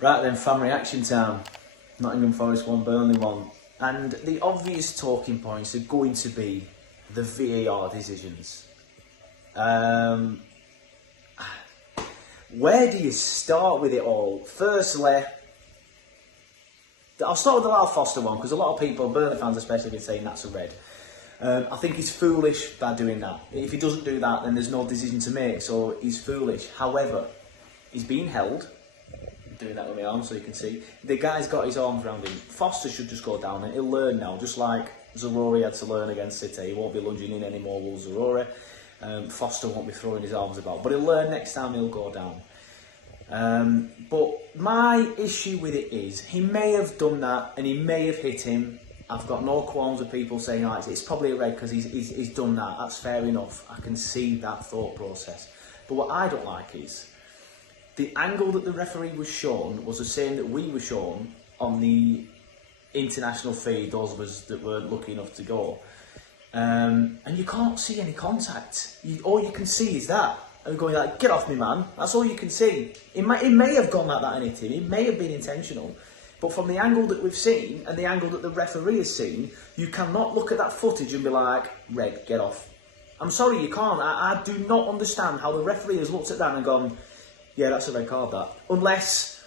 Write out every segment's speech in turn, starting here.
Right then, fan reaction time. Nottingham Forest 1, Burnley 1. And the obvious talking points are going to be the VAR decisions. Where do you start with it all? Firstly, I'll start with the Lyle Foster one, because a lot of people, Burnley fans especially, have been saying that's a red. I think he's foolish by doing that. If he doesn't do that, then there's no decision to make, so he's foolish. However, he's being held. I'm doing that with my arm so you can see. The guy's got his arms around him. Foster should just go down and he'll learn now, just like Zarori had to learn against City. He won't be lunging in anymore with Zarori. Foster won't be throwing his arms about, but he'll learn next time he'll go down. But my issue with it is, he may have done that and he may have hit him. I've got no qualms with people saying, oh, it's probably a red because he's done that. That's fair enough. I can see that thought process. But what I don't like is, the angle that the referee was shown was the same that we were shown on the international feed, those of us that were lucky enough to go. And you can't see any contact. All you can see is that. And going like, get off me, man. That's all you can see. It may have gone like that and hit him. It may have been intentional. But from the angle that we've seen and the angle that the referee has seen, you cannot look at that footage and be like, red, get off. I'm sorry, you can't. I do not understand how the referee has looked at that and gone, yeah, that's a red card, that. Unless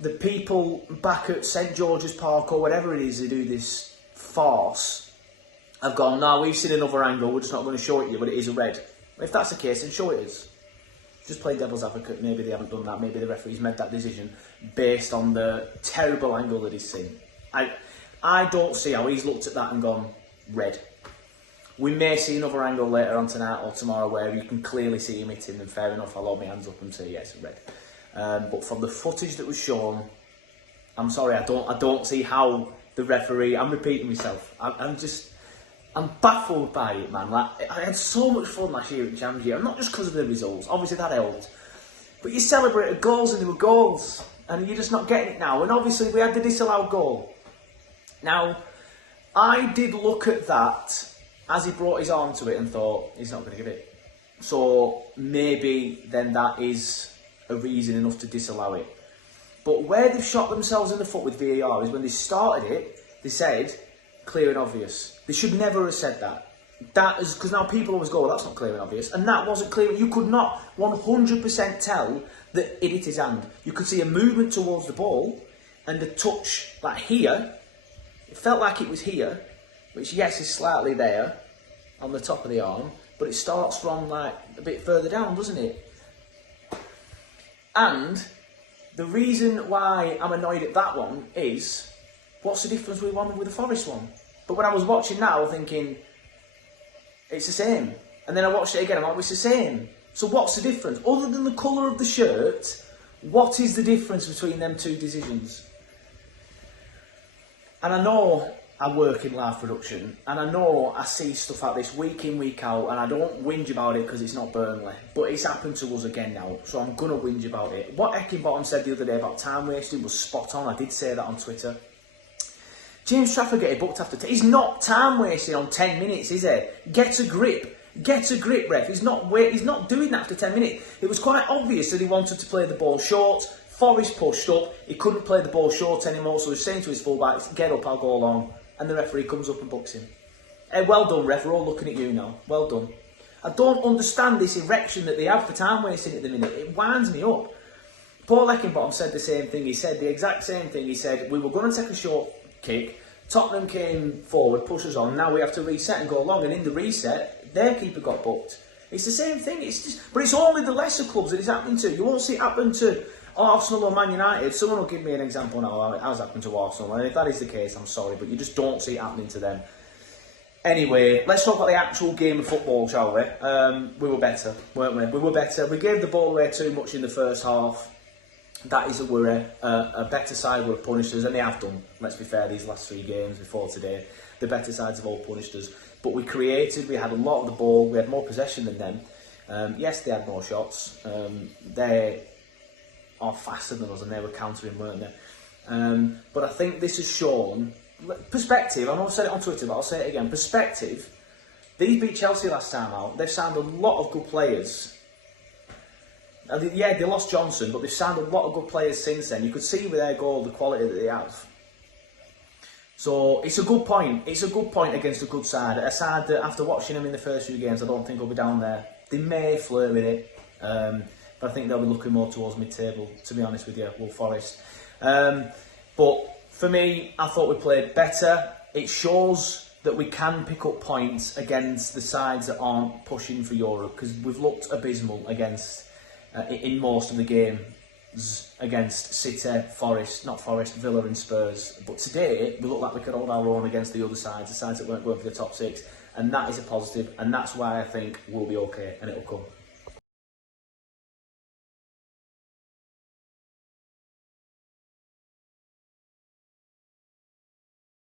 the people back at St George's Park or whatever it is who do this farce have gone, no, we've seen another angle, we're just not going to show it you, but it is a red. If that's the case, then show it us. Just play devil's advocate. Maybe they haven't done that. Maybe the referee's made that decision based on the terrible angle that he's seen. I don't see how he's looked at that and gone, red. We may see another angle later on tonight or tomorrow where you can clearly see him hitting, then fair enough, I'll hold my hands up and say, yes, red. But from the footage that was shown, I'm sorry, I don't see how the referee, I'm repeating myself, I'm baffled by it, man. Like, I had so much fun last year at Champions Year, not just because of the results, obviously that helped, but you celebrated goals and they were goals, and you're just not getting it now. And obviously we had the disallowed goal. Now, I did look at that as he brought his arm to it and thought, he's not going to give it. So maybe then that is a reason enough to disallow it. But where they've shot themselves in the foot with VAR is when they started it, they said, clear and obvious. They should never have said that. That is because now people always go, well, that's not clear and obvious, and that wasn't clear. You could not 100% tell that it hit his hand. You could see a movement towards the ball and a touch like here. It felt like it was here, which yes is slightly there on the top of the arm, but it starts from like a bit further down, doesn't it? And the reason why I'm annoyed at that one is, what's the difference with one with the Forest one? But when I was watching that, I was thinking, it's the same. And then I watched it again, I'm like, it's the same. So what's the difference? Other than the colour of the shirt, what is the difference between them two decisions? And I know I work in live production, and I know I see stuff like this week in, week out, and I don't whinge about it because it's not Burnley. But it's happened to us again now, so I'm going to whinge about it. What Eckenbottom said the other day about time wasting was spot on. I did say that on Twitter. James Trafford getting booked after 10. He's not time wasting on 10 minutes, is he? Get a grip. Get a grip, ref. He's not doing that after 10 minutes. It was quite obvious that he wanted to play the ball short. Forrest pushed up. He couldn't play the ball short anymore, so he's saying to his fullbacks, get up, I'll go along. And the referee comes up and books him. Hey, well done, ref. We're all looking at you now. Well done. I don't understand this erection that they have for time wasting at the minute. It winds me up. Paul Eckenbottom said the same thing. He said the exact same thing. He said, we were going to take a short kick. Tottenham came forward, pushed us on. Now we have to reset and go along. And in the reset, their keeper got booked. It's the same thing. But it's only the lesser clubs that it's happening to. You won't see it happen to Arsenal or Man United. Someone will give me an example now how it has happened to Arsenal. And if that is the case, I'm sorry, but you just don't see it happening to them. Anyway, let's talk about the actual game of football, shall we? We were better, weren't we? We were better. We gave the ball away too much in the first half. That is a worry. A better side would have punished us, and they have done. Let's be fair, these last 3 games before today, the better sides have all punished us. But we had a lot of the ball, we had more possession than them. Yes, they had more shots. They are faster than us, and they were countering, weren't they? But I think this has shown, perspective, I know I've said it on Twitter, but I'll say it again, perspective, these beat Chelsea last time out, they've signed a lot of good players. Yeah, they lost Johnson, but they've signed a lot of good players since then. You could see with their goal the quality that they have. So it's a good point. It's a good point against a good side. A side that, after watching them in the first few games, I don't think will be down there. They may flirt with it, but I think they'll be looking more towards mid-table, to be honest with you, Wolf Forest. But for me, I thought we played better. It shows that we can pick up points against the sides that aren't pushing for Europe, because we've looked abysmal against in most of the games against City, Villa and Spurs. But today, we look like we could hold our own against the other sides, the sides that weren't going for the top six, and that is a positive, and that's why I think we'll be okay, and it'll come.